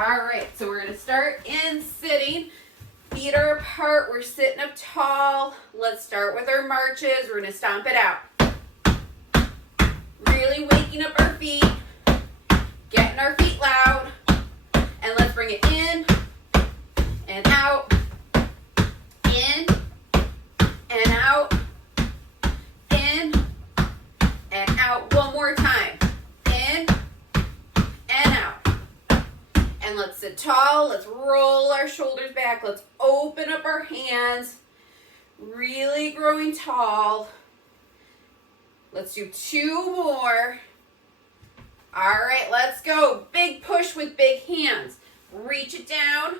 All right, so we're going to start in sitting. Feet are apart. We're sitting up tall. Let's start with our marches. We're going to stomp it out. Really waking up our feet, getting our feet loud, and let's bring it in and out, in and out, in and out. One more time. In and out. And let's sit tall. Let's roll our shoulders back. Let's open up our hands. Really growing tall. Let's do two more. All right, let's go. Big push with big hands. Reach it down.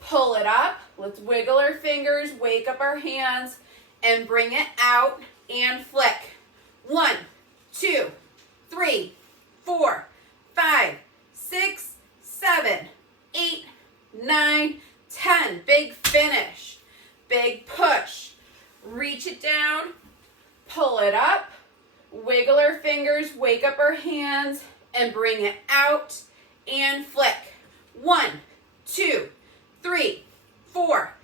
Pull it up. Let's wiggle our fingers, wake up our hands, and bring it out and flick. 1, 2, 3, 4, 5, 6, 7, 8, 9, 10. Big finish. Big push. Reach it down. Pull it up. Wiggle our fingers, wake up our hands, and bring it out and flick. 1, 2, 3, 4,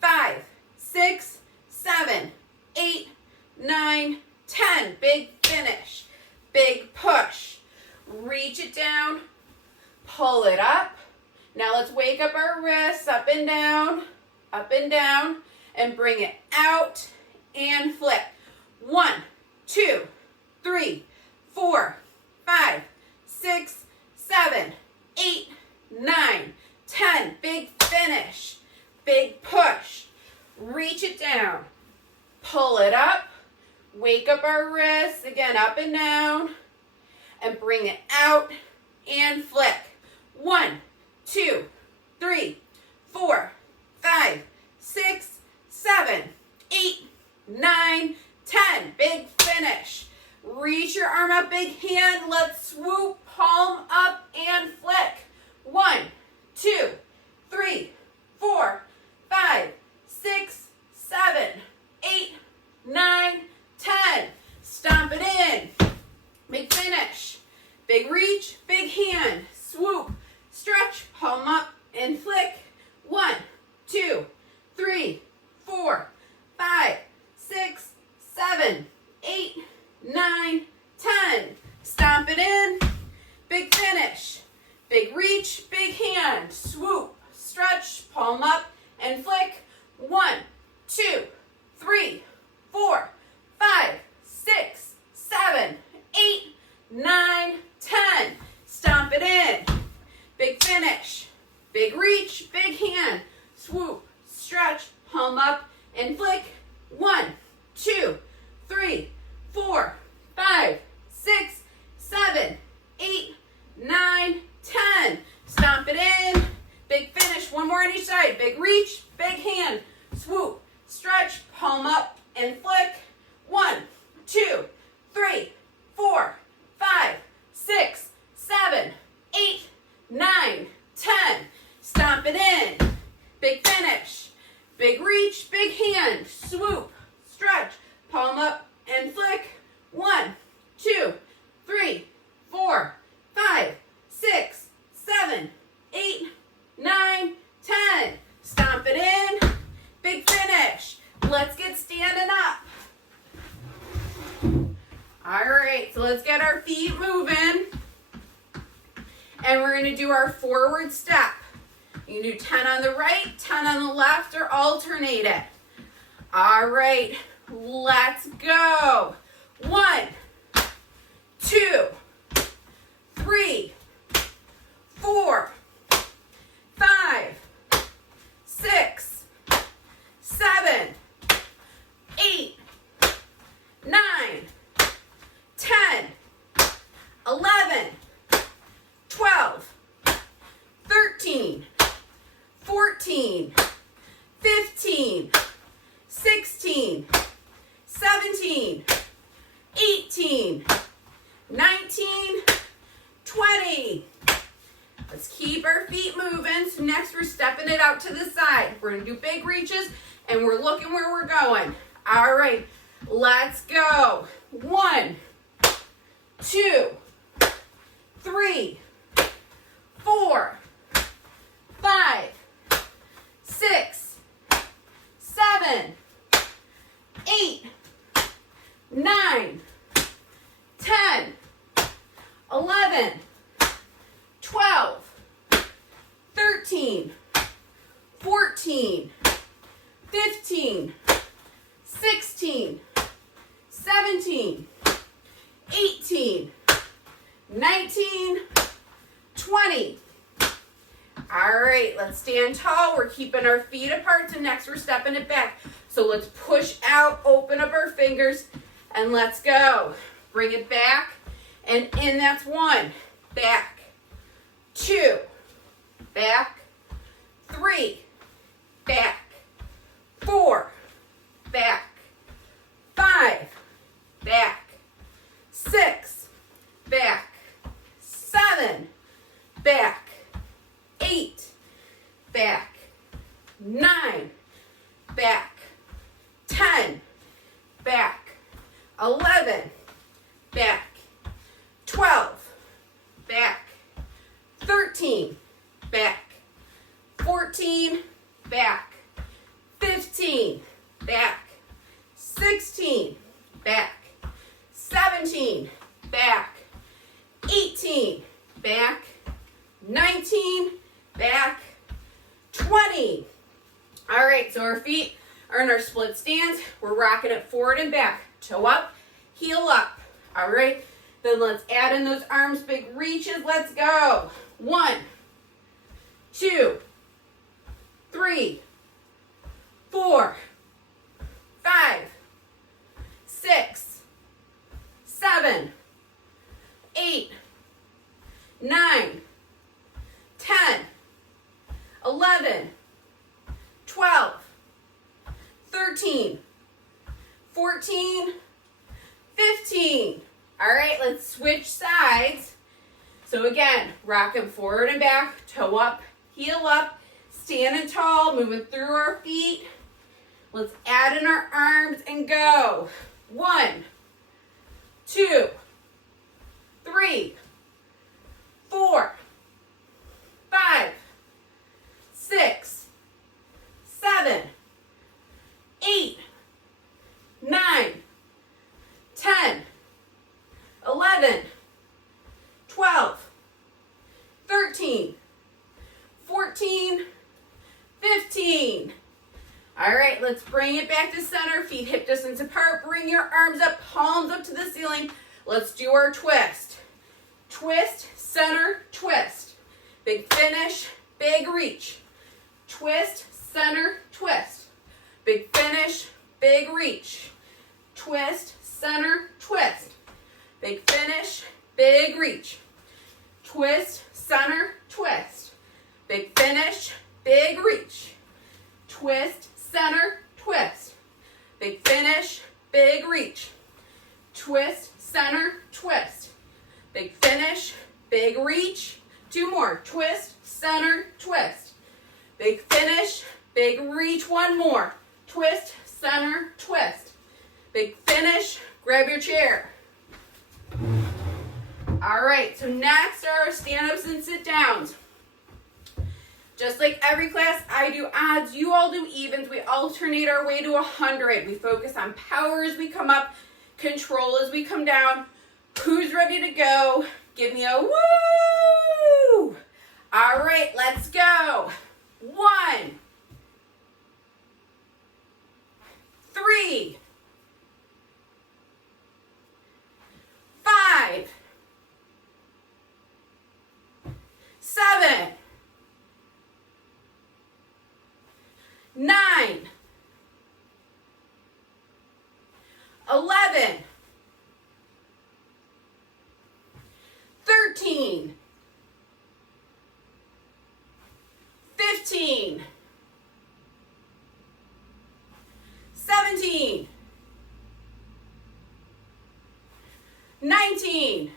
5, 6, 7, 8, 9, 10. Big finish. Big push. Reach it down. Pull it up. Now let's wake up our wrists up and down, and bring it out and flick. 1, 2, 3, 4, 5, 6, 7, 8, 9, 10. Big finish. Big push. Reach it down. Pull it up. Wake up our wrists, again, up and down, and bring it out and flick. 1, 2, 3, 4, 5, 6, 7, 8, 9, 10. Big finish. Reach your arm up, big hand. Let's swoop, palm up and flick. 1, 2, 3, 4, 5, 6, 7, 8, 9, 10. Stomp it in. Big finish. Big reach, big hand. Swoop, stretch, palm up and flick. 1, 2, 3, 4, 5, 6, 7, 8, 9, 10. Stomp it in. Big finish. Big reach, big hand. Swoop, stretch, palm up, and flick. 1, 2, 3, 4, 5, 6, 7, 8, 9, 10. Stomp it in. Big finish. Big reach, big hand. Swoop, stretch, palm up, and flick. 1, 2, 3, 4, 5, 6, 7, 8, 9, 10. Stomp it in. Big finish. One more on each side. Big reach, big hand. Swoop, stretch, palm up, and flick. 1, 2, 3, 4, 5, 6, 7, 8, 9, 10. Stomp it in. Big finish. Big reach, big hand. Swoop, stretch, palm up, and flick. 1, 2, 3, 4, 5, 6, 7, 8, 9, 10. Stomp it in. Big finish. Let's get standing up. All right, so let's get our feet moving. And we're going to do our forward step. You can do 10 on the right, 10 on the left, or alternate it. All right, let's go. 1, 2, 3, 4, 5, 6, 7, 8, 9, 10, 11, 12, 13, 14, 15, 16, 17, 18, 19, 20. Let's keep our feet moving. So next we're stepping it out to the side. We're going to do big reaches and we're looking where we're going. All right, let's go. 1, 2, 3, 4, 5, 6, 7, 8, 9, 10, 11, 12, 13, 14, 15, 16, 17, 18, 19, 20. All right, let's stand tall. We're keeping our feet apart, so next we're stepping it back. So let's push out, open up our fingers, and let's go. Bring it back and in. That's 1, back, 2, back, 3, back, 4, back, 5, back, 6, back, 7, back, 8, back, 9, back, 10, back, 11, back, 12, back, 13, back, 14, back, 15, back, 16, back, 17, back, 18, back, 19, back, 20. All right, so our feet are in our split stance. We're rocking it forward and back. Toe up, heel up. All right, then let's add in those arms, big reaches. Let's go. 1, 2, 3, 4, 5, 6, 7, 8, 9, 10, 11, 12, 13, 14, 15. All right, let's switch sides. So again, rocking forward and back, toe up, heel up, standing tall, moving through our feet. Let's add in our arms and go. 1, 2, 3, 4, 5, 6, 7, 8, 9, 10, 11, 12, 13, 14, 15. All right, let's bring it back to center, feet hip distance apart. Bring your arms up, palms up to the ceiling. Let's do our twist. Twist, center, twist. Big finish, big reach. Twist, center, twist. Big finish, big reach. Twist, center, twist. Big finish, big reach. Twist, center, twist. Big finish, big reach. Twist, center, twist. Big finish, big reach. Twist, center, twist. Big finish, big reach. 2 more. Twist, center, twist. Big finish, big reach. 1 more. Twist, center, twist. Big finish. Grab your chair. All right, so next are our stand-ups and sit-downs. Just like every class, I do odds, you all do evens. We alternate our way to 100. We focus on power as we come up, control as we come down. Who's ready to go? Give me a woo! All right, let's go. 1, 3, 5, 7, 9, 11, 13, 15, 17, 19,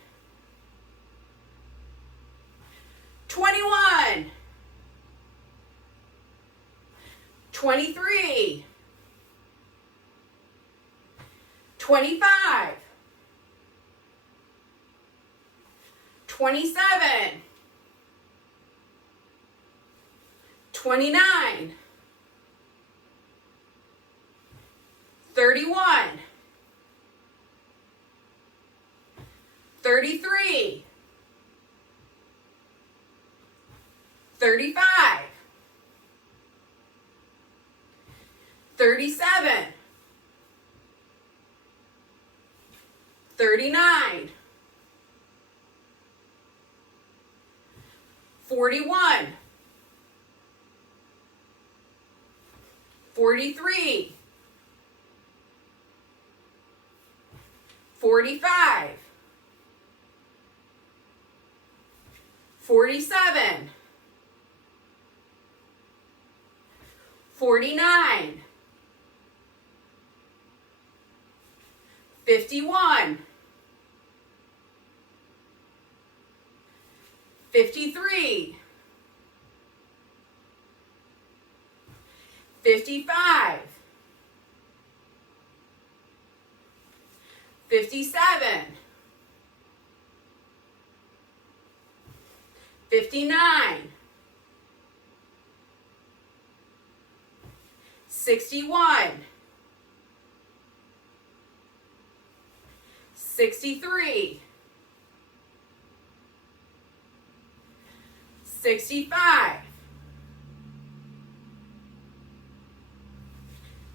21, 23, 25, 27, 29, 31, 33, 35, 37, 39, 41, 43, 45, 47, 49, 51, 53, 55, 57, 59, 61, 63, 65,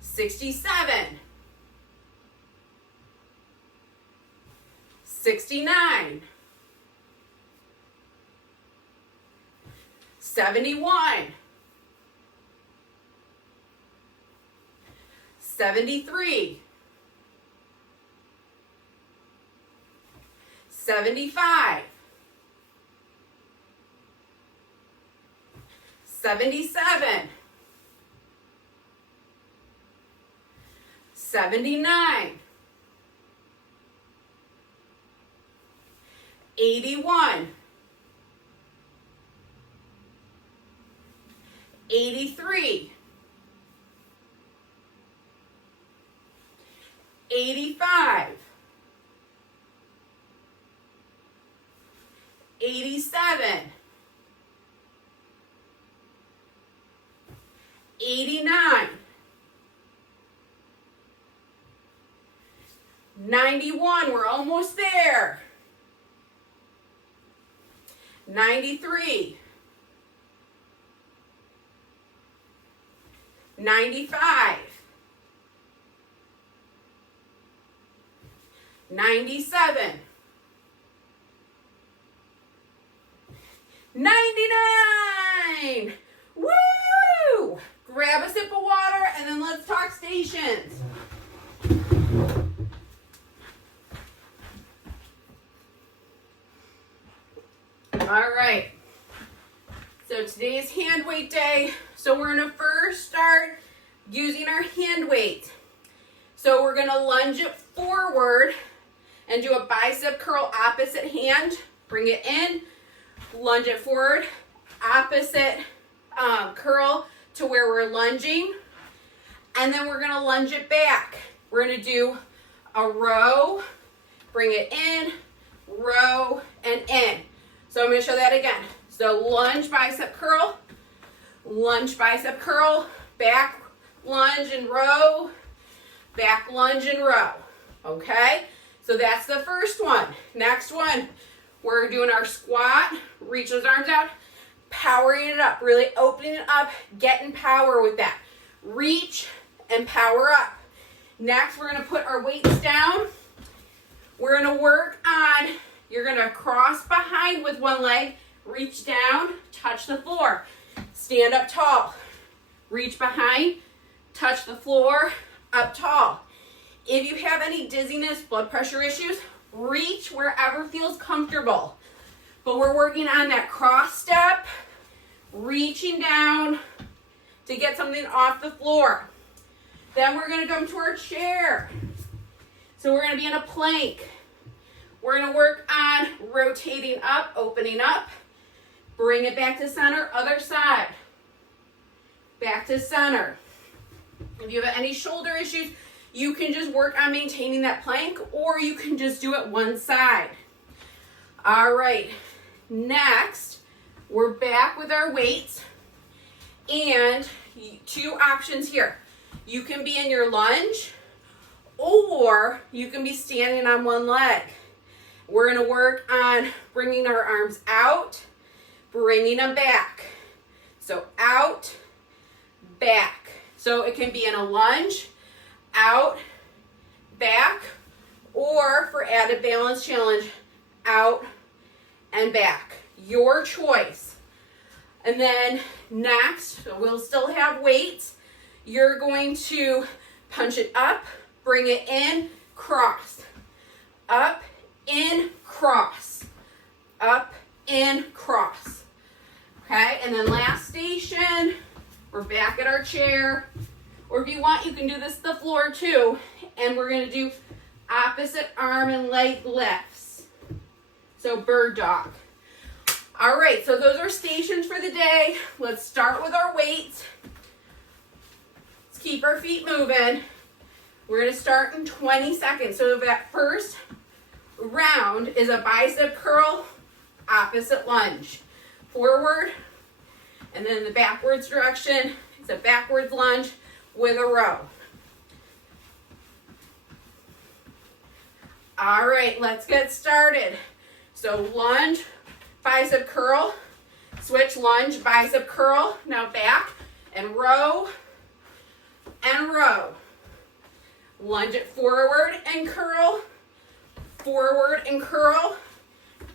67, 69, 71, 73, 75, 77, 79, 81, 83, 85, 87, 89, 91, we're almost there. 93, 95, 97, 99. Woo! Grab a sip of water and then let's talk stations. All right. So today's hand weight day. So we're going to first start using our hand weight. So we're going to lunge it forward and do a bicep curl opposite hand. Bring it in, lunge it forward, opposite curl to where we're lunging. And then we're going to lunge it back. We're going to do a row, bring it in, row, and in. So I'm going to show that again. So lunge, bicep curl, back lunge and row, back lunge and row. Okay? So that's the first one. Next one, we're doing our squat. Reach those arms out, powering it up, really opening it up, getting power with that. Reach and power up. Next, we're going to put our weights down. We're going to work on, you're going to cross behind with one leg, reach down, touch the floor. Stand up tall. Reach behind, touch the floor, up tall. If you have any dizziness, blood pressure issues, reach wherever feels comfortable. But we're working on that cross step, reaching down to get something off the floor. Then we're going to come to our chair. So we're going to be in a plank. We're going to work on rotating up, opening up. Bring it back to center, other side. Back to center. If you have any shoulder issues, you can just work on maintaining that plank, or you can just do it one side. All right, next, we're back with our weights, And two options here. You can be in your lunge, or you can be standing on one leg. We're gonna work on bringing our arms out, bringing them back. So out, back. So it can be in a lunge, out, back, or for added balance challenge, out and back. Your choice. And then next, we'll still have weights. You're going to punch it up, bring it in, cross. Up, in, cross. Up, in, cross. Okay, and then last station, we're back at our chair. Or if you want, you can do this to the floor too. And we're gonna do opposite arm and leg lifts. So bird dog. All right, so those are stations for the day. Let's start with our weights. Let's keep our feet moving. We're gonna start in 20 seconds. So that first round is a bicep curl, opposite lunge. Forward, and then in the backwards direction, it's a backwards lunge with a row. All right, let's get started. So lunge, bicep curl, switch lunge, bicep curl, now back, and row, and row. Lunge it forward and curl,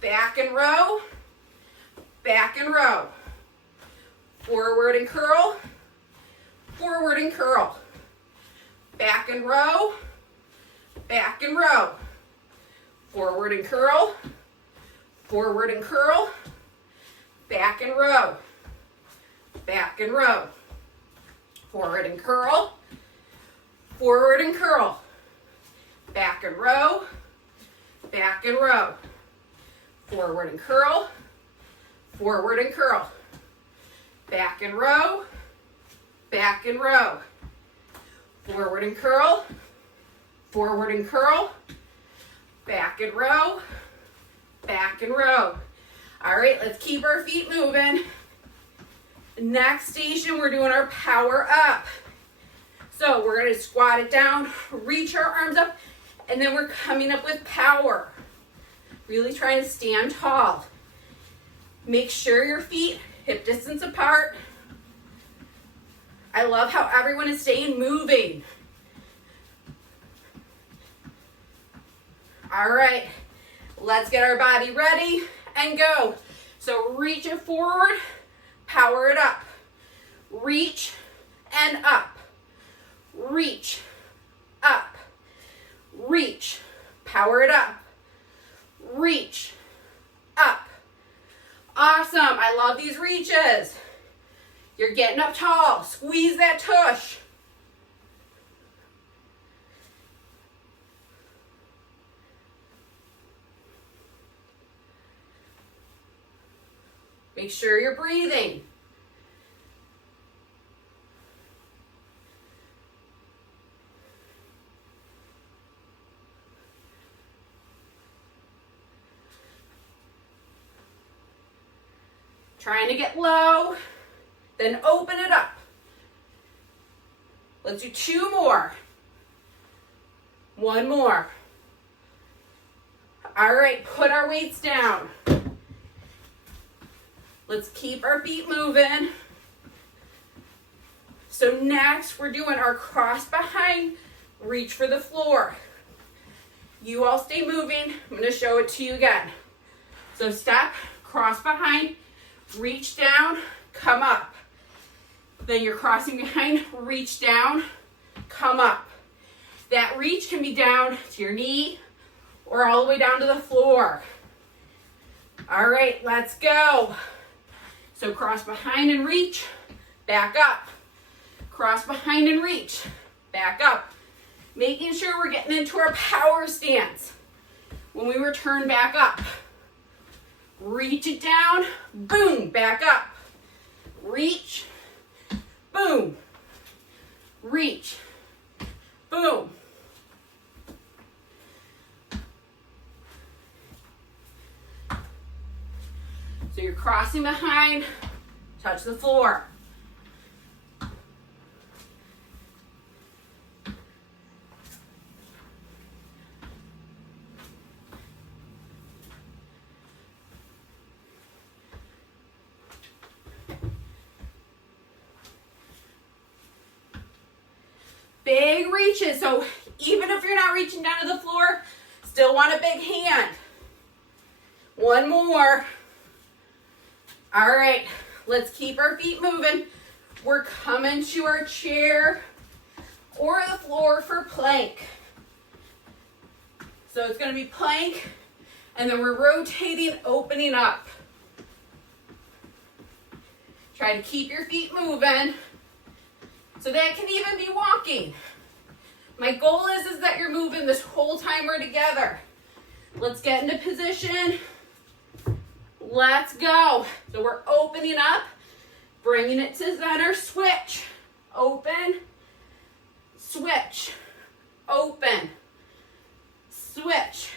back and row, back and row. Forward and curl, back and row, back and row. Forward and curl, back and row, back and row. Forward and curl, back and row, back and row. Forward and curl, back and row, back and row. Forward and curl, back and row, back and row. All right, let's keep our feet moving. Next station, we're doing our power up. So we're gonna squat it down, reach our arms up, and then we're coming up with power. Really trying to stand tall. Make sure your feet hip distance apart. I love how everyone is staying moving. All right, let's get our body ready and go. So reach it forward, power it up. Reach and up. Reach, up. Reach, power it up. Reach, up. Awesome, I love these reaches. You're getting up tall, squeeze that tush. Make sure you're breathing. Trying to get low, then open it up. Let's do 2 more. 1 more. All right, put our weights down. Let's keep our feet moving. So next, we're doing our cross behind, reach for the floor. You all stay moving. I'm gonna show it to you again. So step, cross behind, reach down, come up. Then you're crossing behind, reach down, come up. That reach can be down to your knee or all the way down to the floor. All right, let's go. So cross behind and reach, back up. Cross behind and reach, back up. Making sure we're getting into our power stance. When we return back up, reach it down, boom, back up. Reach, boom, reach, boom. So you're crossing behind, touch the floor. reaches. So even if you're not reaching down to the floor, still want a big hand. One more. All right, let's keep our feet moving. We're coming to our chair or the floor for plank. So it's going to be plank, and then we're rotating, opening up. Try to keep your feet moving. So that can even be walking. My goal is that you're moving this whole time we're together. Let's get into position. Let's go. So we're opening up, bringing it to center, switch, open, switch, open, switch,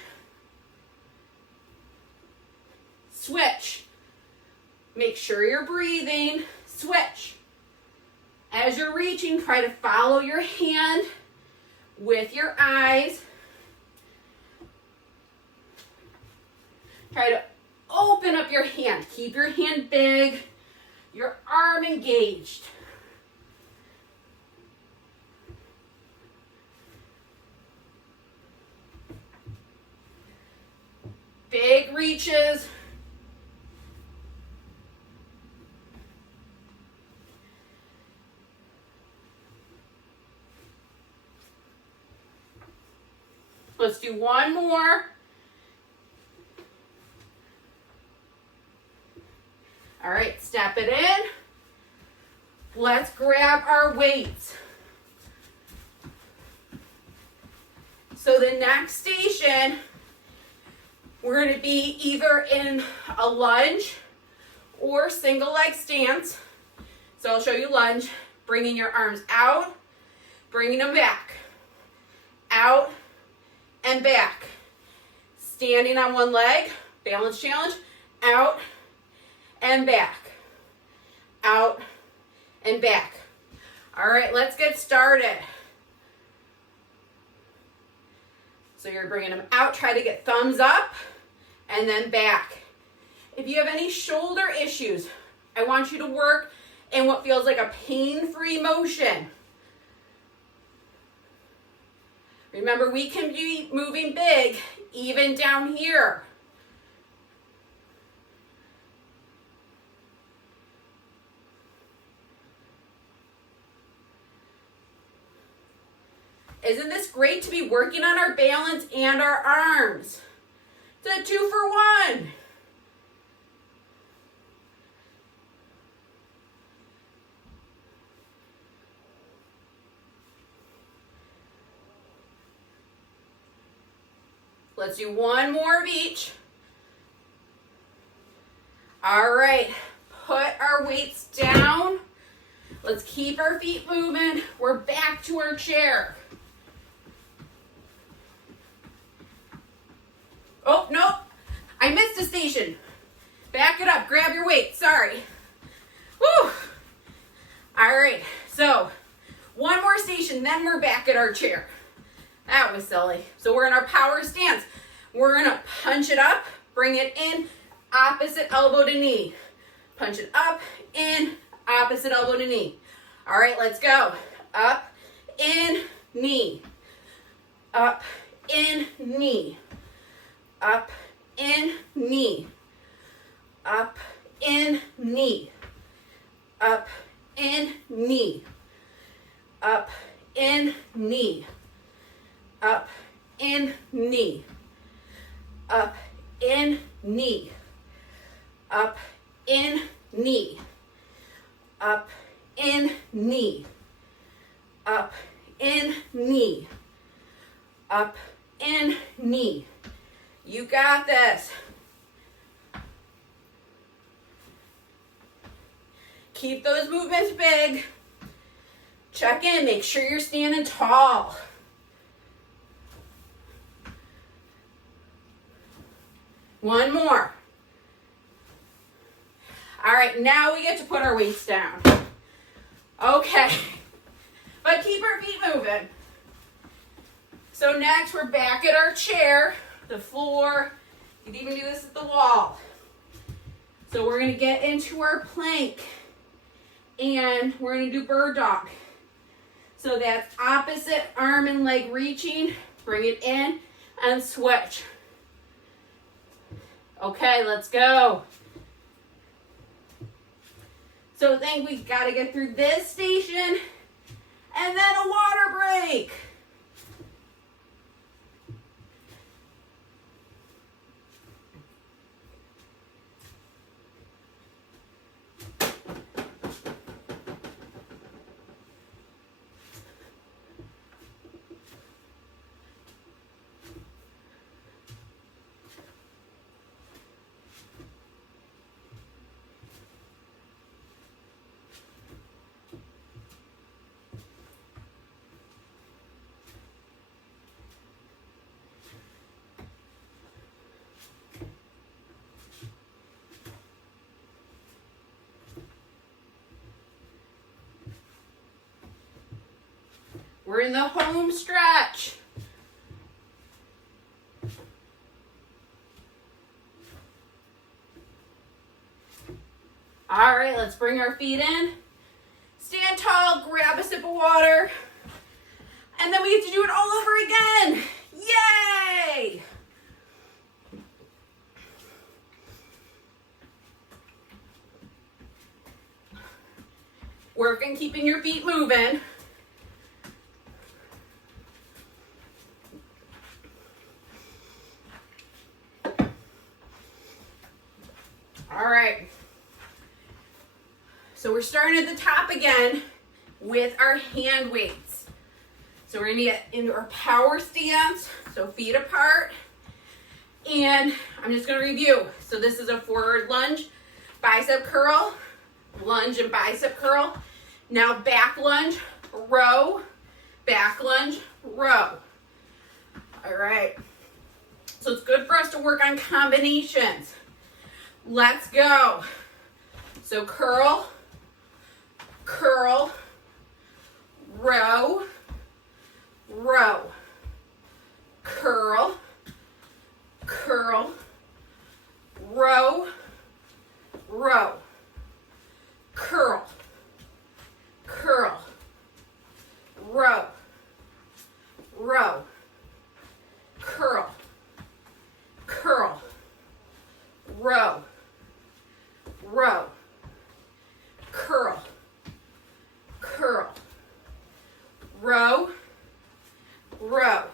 switch. Make sure you're breathing, switch. As you're reaching, try to follow your hand with your eyes. Try to open up your hand. Keep your hand big, your arm engaged. Big reaches. Let's do one more. All right, step it in. Let's grab our weights. So the next station, we're going to be either in a lunge or single leg stance. So I'll show you lunge, bringing your arms out, bringing them back, out and back. Standing on one leg, balance challenge, out and back, out and back. All right, let's get started. So you're bringing them out, try to get thumbs up and then back. If you have any shoulder issues, I want you to work in what feels like a pain-free motion. Remember, we can be moving big even down here. Isn't this great to be working on our balance and our arms? It's a 2 for 1. Let's do one more of each. All right, put our weights down. Let's keep our feet moving. We're back to our chair. Oh, nope, I missed a station. Back it up, grab your weight, sorry. Whew. All right, so one more station, then we're back at our chair. That was silly. So we're in our power stance. We're gonna punch it up, bring it in, opposite elbow to knee. Punch it up, in, opposite elbow to knee. All right, let's go. Up, in, knee. Up, in, knee. Up, in, knee. Up, in, knee. Up, in, knee. Up, in, knee. Up, in, knee. Up, in, knee. Up, in, knee. Up, in, knee. Up, in, knee. Up, in, knee. You got this. Keep those movements big. Check in, make sure you're standing tall. One more. All right, now we get to put our weights down. Okay, but keep our feet moving. So next, we're back at our chair, the floor. You can even do this at the wall. So we're gonna get into our plank, and we're gonna do bird dog. So that's opposite arm and leg reaching. Bring it in and switch. Okay, let's go. So I think we gotta get through this station and then a water break. We're in the home stretch. All right, let's bring our feet in. Stand tall, grab a sip of water. And then we get to do it all over again. Yay! Work on keeping your feet moving. All right. So we're starting at the top again with our hand weights. So we're gonna get into our power stance, so feet apart. And I'm just gonna review. So this is a forward lunge, bicep curl, lunge and bicep curl. Now back lunge, row, back lunge, row. All right. So it's good for us to work on combinations. Let's go. So curl, curl, row, row, curl, curl, row, row, curl, curl, row, row, curl, curl, row, row, curl, curl, row, row.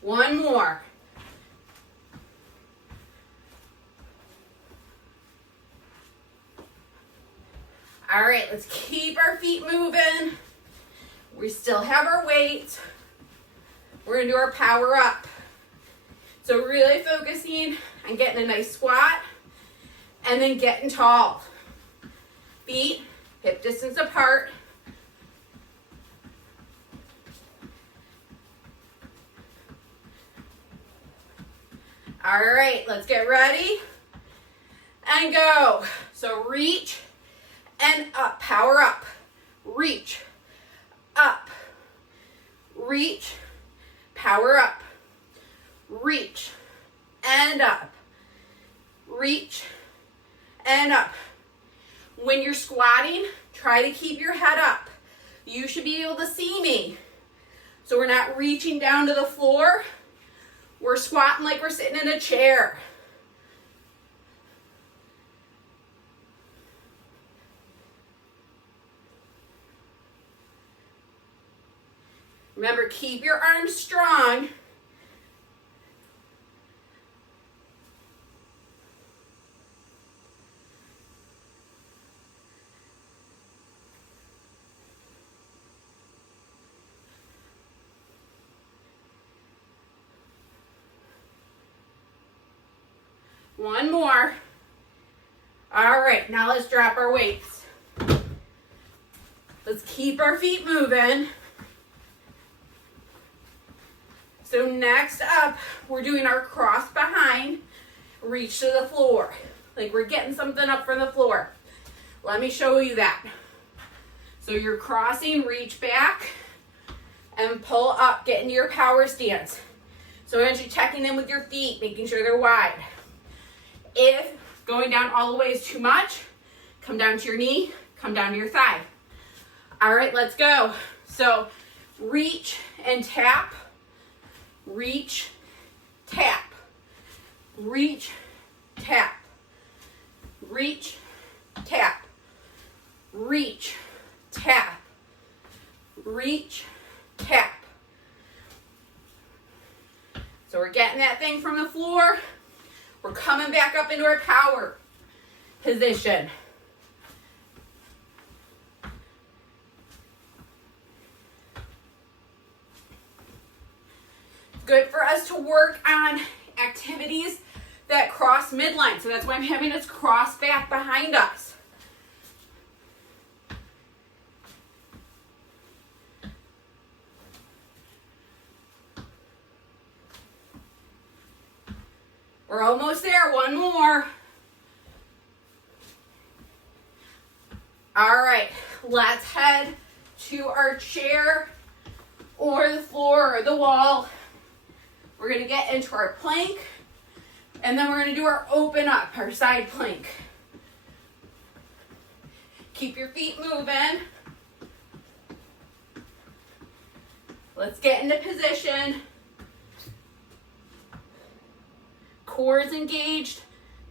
One more. All right, let's keep our feet moving. We still have our weights. We're gonna do our power up. So really focusing on getting a nice squat and then getting tall. Feet hip distance apart. All right, let's get ready and go. So reach and up, power up, reach, up, reach, power up, reach, and up, reach, and up. When you're squatting, try to keep your head up. You should be able to see me. So we're not reaching down to the floor. We're squatting like we're sitting in a chair. Remember, keep your arms strong. One more. All right, now let's drop our weights. Let's keep our feet moving. So next up, we're doing our cross behind, reach to the floor. Like we're getting something up from the floor. Let me show you that. So you're crossing, reach back, and pull up, get into your power stance. So once you're checking in with your feet, making sure they're wide. If going down all the way is too much, come down to your knee, come down to your thigh. All right, let's go. So reach and tap, reach, tap, reach, tap, reach, tap, reach, tap, reach, tap. So we're getting that thing from the floor. We're coming back up into our power position. Good for us to work on activities that cross midline. So that's why I'm having us cross back behind us. We're almost there. One more. All right, let's head to our chair or the floor or the wall. We're going to get into our plank, and then we're going to do our open up, our side plank. Keep your feet moving. Let's get into position. Core is engaged,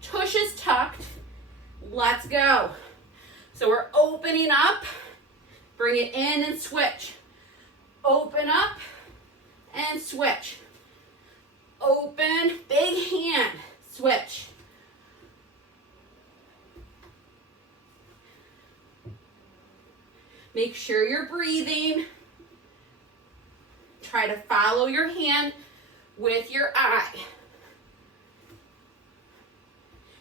tush is tucked. Let's go. So we're opening up, bring it in and switch. Open up and switch. Open, big hand, switch. Make sure you're breathing. Try to follow your hand with your eye.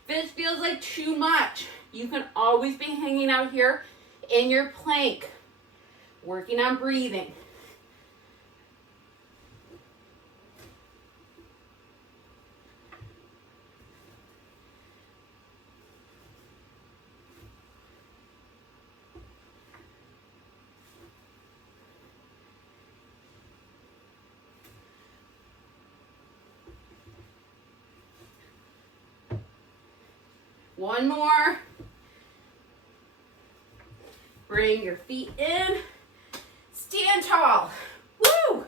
If this feels like too much, you can always be hanging out here in your plank, working on breathing. One more. Bring your feet in. Stand tall. Woo!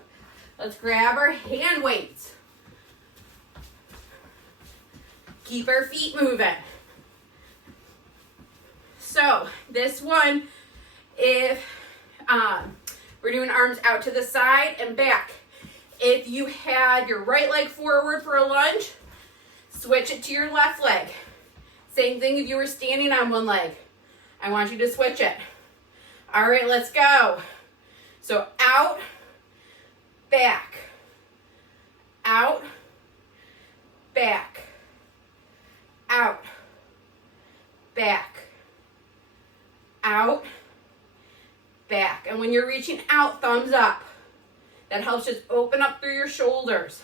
Let's grab our hand weights. Keep our feet moving. So this one, if we're doing arms out to the side and back. If you had your right leg forward for a lunge, switch it to your left leg. Same thing if you were standing on one leg. I want you to switch it. All right, let's go. So out, back, out, back, out, back, out, back. And when you're reaching out, thumbs up. That helps just open up through your shoulders.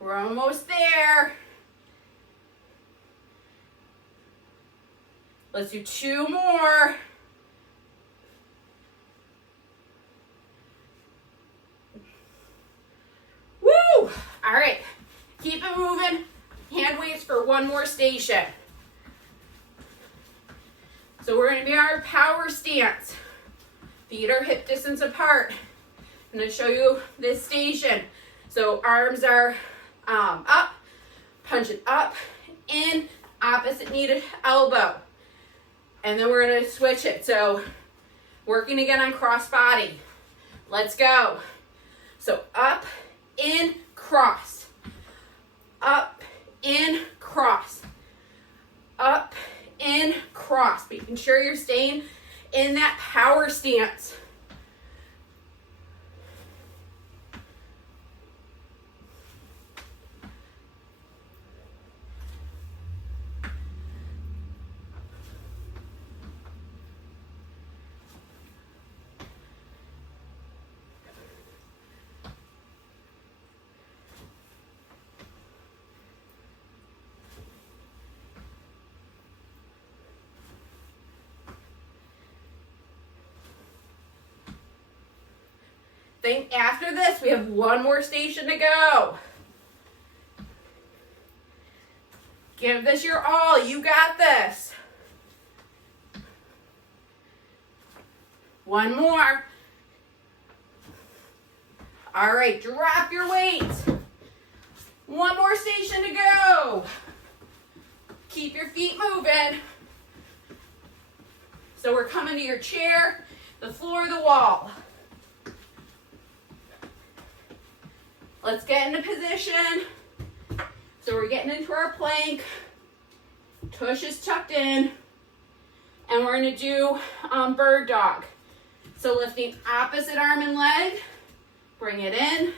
We're almost there. Let's do two more. Woo! All right, keep it moving. Hand weights for one more station. So we're gonna be in our power stance. Feet are hip distance apart. I'm gonna show you this station. So arms are up, punch it up, in, opposite knee to elbow. And then we're gonna switch it. So working again on cross body. Let's go. So up, in, cross. Up, in, cross. Up, in, cross. Making sure you're staying in that power stance. Think after this, we have one more station to go. Give this your all. You got this. One more. All right, drop your weights. One more station to go. Keep your feet moving. So we're coming to your chair, the floor, the wall. Let's get into position. So we're getting into our plank. Tush is tucked in. And we're going to do bird dog. So lifting opposite arm and leg. Bring it in.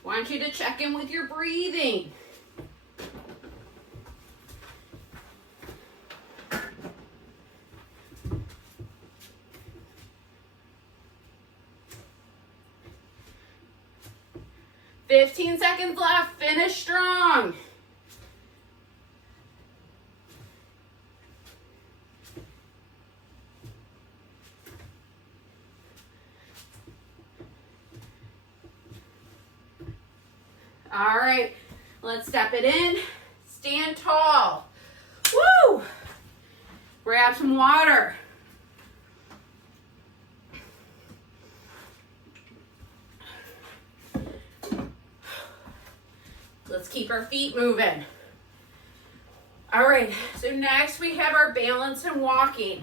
I want you to check in with your breathing. "15 seconds left. Finish strong." All right, let's step it in. Stand tall. Woo! Grab some water. Let's keep our feet moving. All right, so next we have our balance and walking.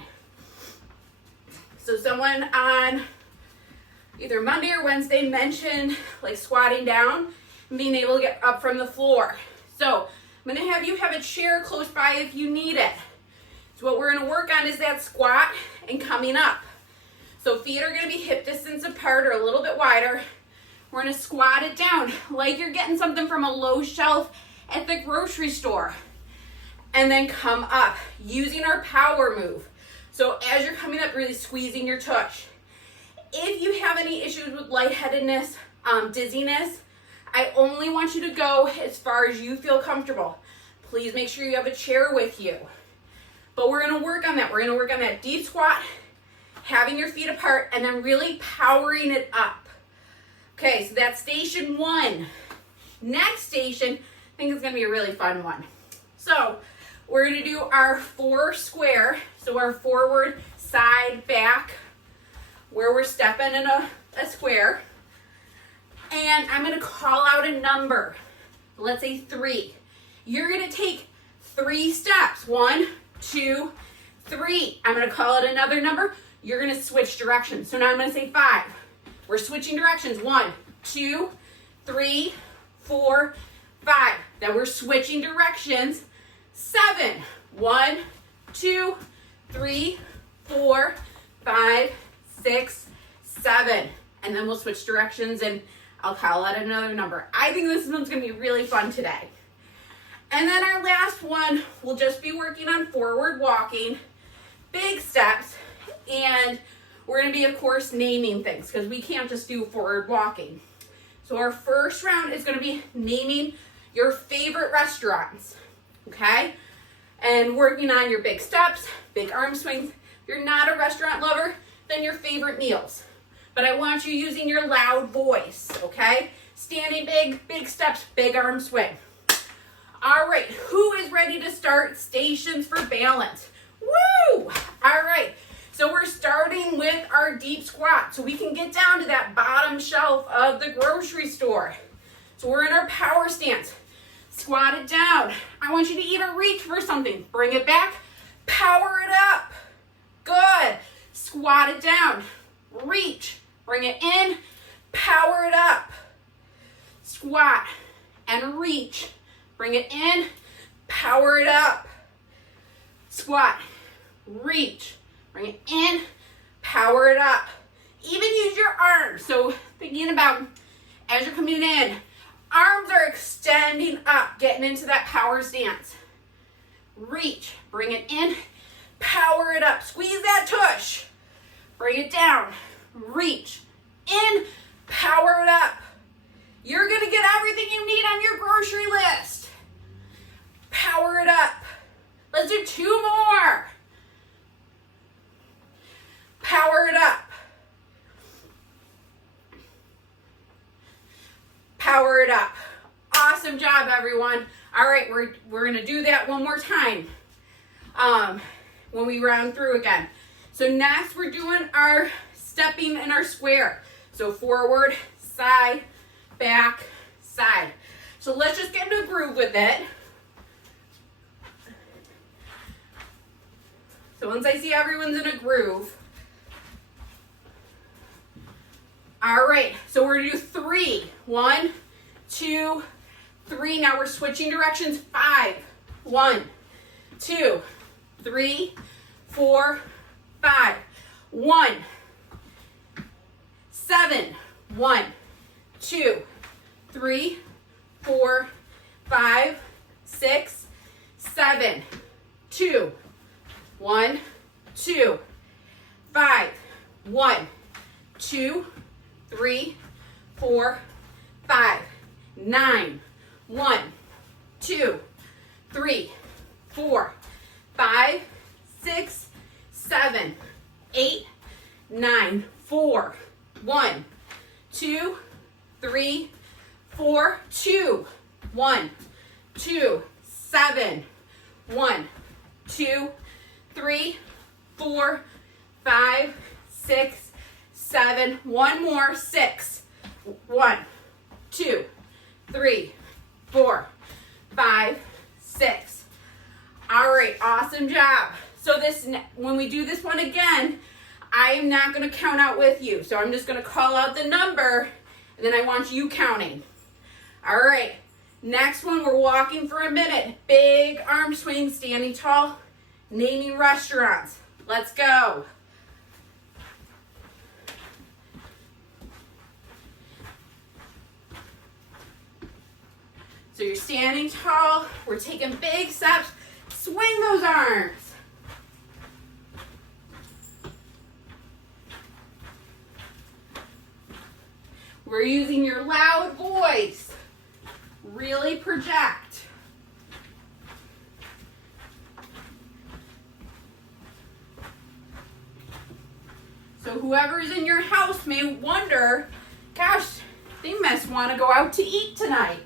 So someone on either Monday or Wednesday mentioned like squatting down and being able to get up from the floor. So I'm going to have you have a chair close by if you need it. So what we're going to work on is that squat and coming up. So feet are going to be hip distance apart or a little bit wider. We're going to squat it down like you're getting something from a low shelf at the grocery store. And then come up using our power move. So as you're coming up, really squeezing your tush. If you have any issues with lightheadedness, dizziness, I only want you to go as far as you feel comfortable. Please make sure you have a chair with you. But we're going to work on that. We're going to work on that deep squat, having your feet apart, and then really powering it up. Okay, so that's station one. Next station, I think it's going to be a really fun one. So we're going to do our 4 square. So our forward, side, back, where we're stepping in a square. And I'm going to call out a number. Let's say 3. You're going to take 3 steps. 1, 2, 3. I'm going to call it another number. You're going to switch directions. So now I'm going to say 5. We're switching directions. 1, 2, 3, 4, 5. Then we're switching directions. 7. 1, 2, 3, 4, 5, 6, 7. And then we'll switch directions and I'll call out another number. I think this one's going to be really fun today. And then our last one, we'll just be working on forward walking, big steps, and we're going to be, of course, naming things because we can't just do forward walking. So our first round is going to be naming your favorite restaurants, okay? And working on your big steps, big arm swings. If you're not a restaurant lover, then your favorite meals. But I want you using your loud voice, okay? Standing big, big steps, big arm swing. All right, who is ready to start stations for balance? Woo! All right, so we're starting with our deep squat so we can get down to that bottom shelf of the grocery store. So we're in our power stance. Squat it down. I want you to even reach for something. Bring it back. Power it up. Good. Squat it down. Reach. Bring it in. Power it up. Squat and reach. Bring it in. Power it up. Squat. Reach. Bring it in. Power it up. Even use your arms. So thinking about as you're coming in, arms are extending up. getting into that power stance. Reach, bring it in, power it up. Squeeze that tush. Bring it down, reach, in, power it up. You're gonna get everything you need on your grocery list. Power it up. Let's do 2 more. Power it up. Power it up. Awesome job, everyone. All right, we're gonna do that one more time when we round through again. So next we're doing our stepping in our square. So forward, side, back, side. So let's just get into a groove with it. So once I see everyone's in a groove. All right, so we're gonna do 3. 1, 2, 3. Now we're switching directions. 5. 1, 2, 3, 4, 5. 1, 7. 1, 2, 3, 4, 5, 6, 7. 2. 1, 2, 5. 1, 2, 3, 4, 5. 9. 1, 2, 3, 4, 5, 6, 7, 8, 9. 4. 1, 2, 3, 4, 2. 1, 2, 7. 1, 2, 3, 4, 5, 6, 7. One more. 6. 1, 2, 3, 4, 5, 6. All right, awesome job. So when we do this one again, I am not going to count out with you. So I'm just going to call out the number, and then I want you counting. All right, next one, we're walking for a minute. Big arm swing, standing tall, naming restaurants. Let's go. So you're standing tall, we're taking big steps, swing those arms. We're using your loud voice. Really project. So whoever's in your house may wonder, gosh, they must want to go out to eat tonight.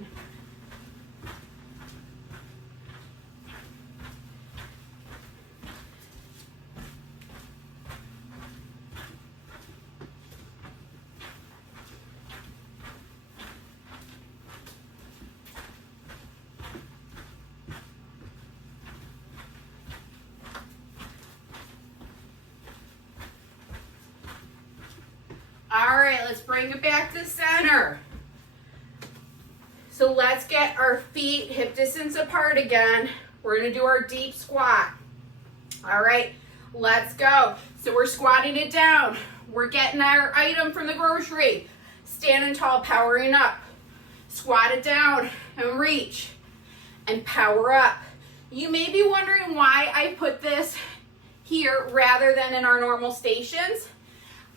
All right, let's bring it back to center. So let's get our feet hip distance apart again. We're gonna do our deep squat. All right, let's go. So we're squatting it down. We're getting our item from the grocery. Standing tall, powering up. Squat it down and reach and power up. You may be wondering why I put this here rather than in our normal stations.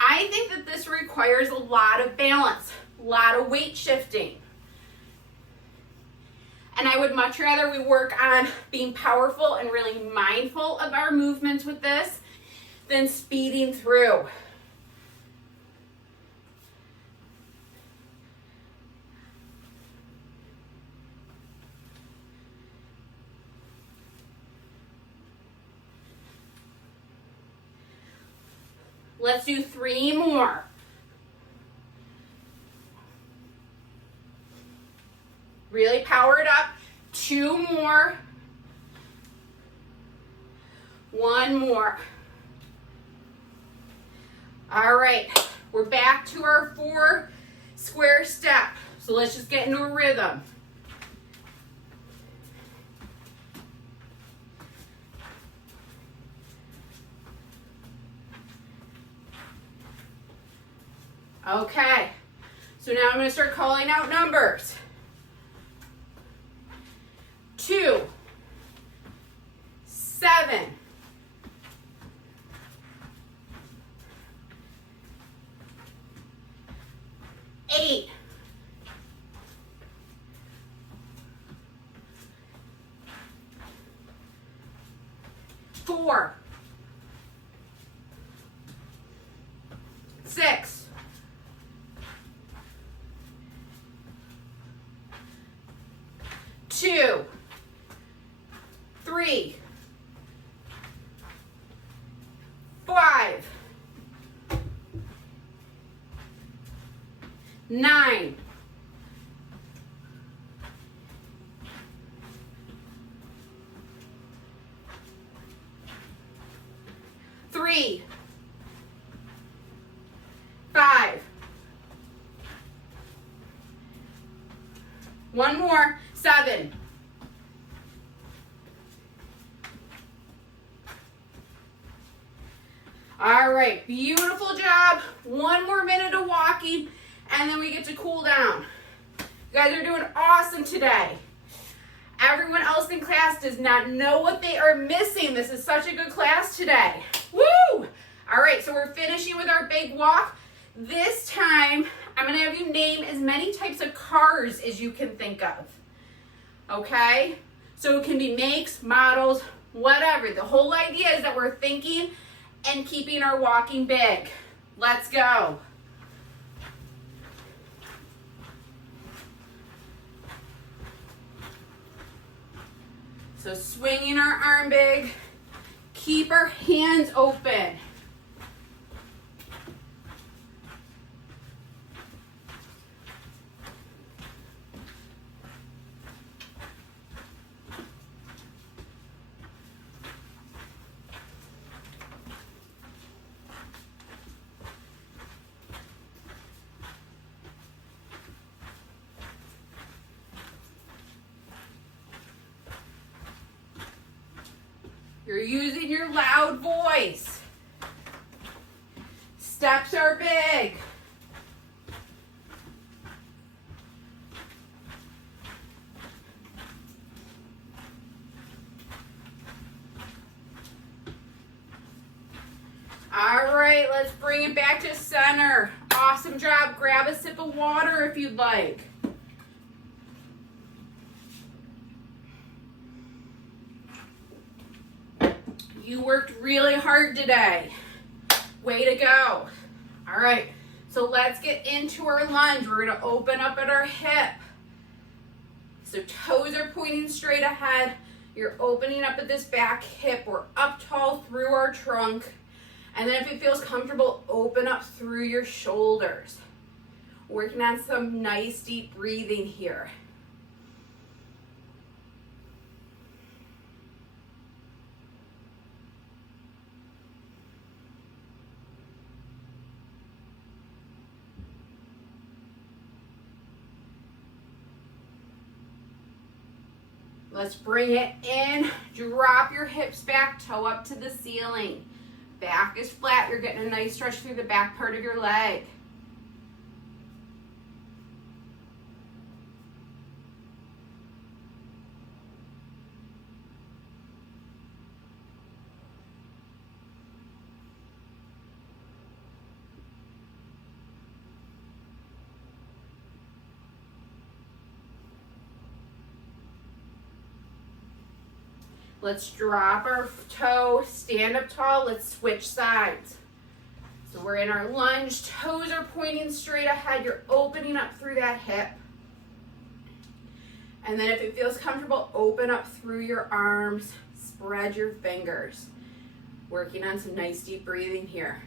I think that this requires a lot of balance, a lot of weight shifting. And I would much rather we work on being powerful and really mindful of our movements with this than speeding through. Let's do 3 more. Really power it up. 2 more. 1 more. All right, we're back to our 4 square step. So let's just get into a rhythm. Okay, so now I'm going to start calling out numbers. 4, 6, 2, 3, 5, 9, 3, 5, one more, 7, 'Alright, beautiful job. One more minute of walking, and then we get to cool down. You guys are doing awesome today. Everyone else in class does not know what they are missing. This is such a good class today. Woo! Alright, so we're finishing with our big walk. This time, I'm going to have you name as many types of cars as you can think of. Okay? So it can be makes, models, whatever. The whole idea is that we're thinking and keeping our walking big. Let's go. So swinging our arm big, keep our hands open. You're using your loud voice. Steps are big. All right, let's bring it back to center. Awesome job. Grab a sip of water if you'd like. You worked really hard today. Way to go. All right, so let's get into our lunge. We're gonna open up at our hip. So toes are pointing straight ahead. You're opening up at this back hip. We're up tall through our trunk. And then if it feels comfortable, open up through your shoulders. Working on some nice deep breathing here. Let's bring it in. Drop your hips back, toe up to the ceiling. Back is flat. You're getting a nice stretch through the back part of your leg. Let's drop our toe, stand up tall. Let's switch sides. So we're in our lunge. Toes are pointing straight ahead. You're opening up through that hip. And then if it feels comfortable, open up through your arms. Spread your fingers. Working on some nice deep breathing here.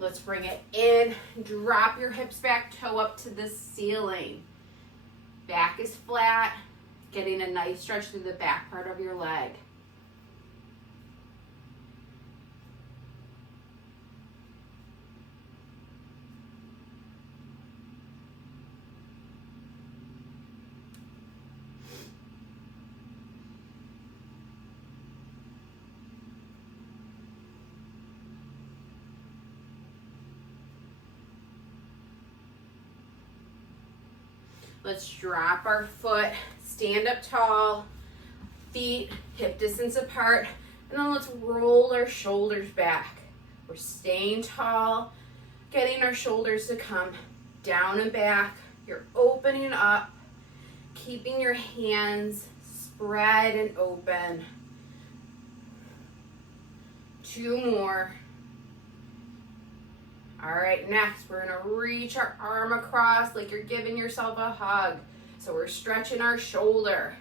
Let's bring it in. Drop your hips back, toe up to the ceiling. Back is flat. Getting a nice stretch through the back part of your leg. Let's drop our foot, stand up tall, feet hip distance apart, and then let's roll our shoulders back. We're staying tall, getting our shoulders to come down and back. You're opening up, keeping your hands spread and open. 2 more. All right, next we're gonna reach our arm across like you're giving yourself a hug. So we're stretching our shoulder.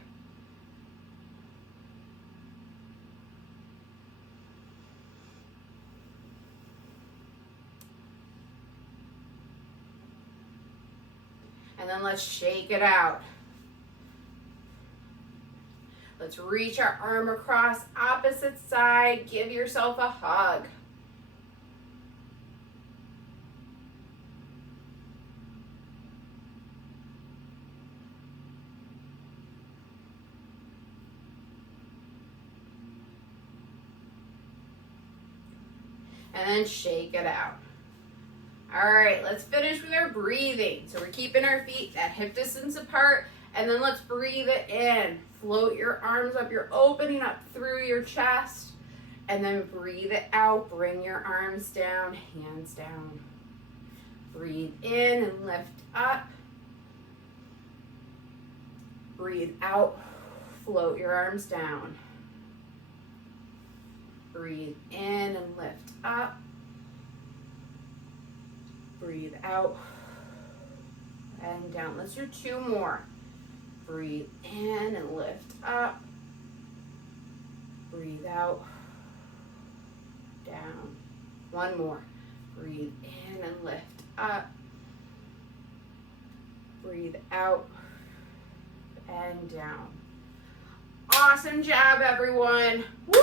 And then let's shake it out. Let's reach our arm across, opposite side, give yourself a hug. And then shake it out. All right, let's finish with our breathing. So we're keeping our feet at hip distance apart, and then let's breathe it in. Float your arms up. You're opening up through your chest, and then breathe it out. Bring your arms down, hands down. Breathe in and lift up. Breathe out, float your arms down. Breathe in and lift up. Breathe out and down. Let's do 2 more. Breathe in and lift up. Breathe out, down. 1 more. Breathe in and lift up. Breathe out and down. Awesome job, everyone. Woo!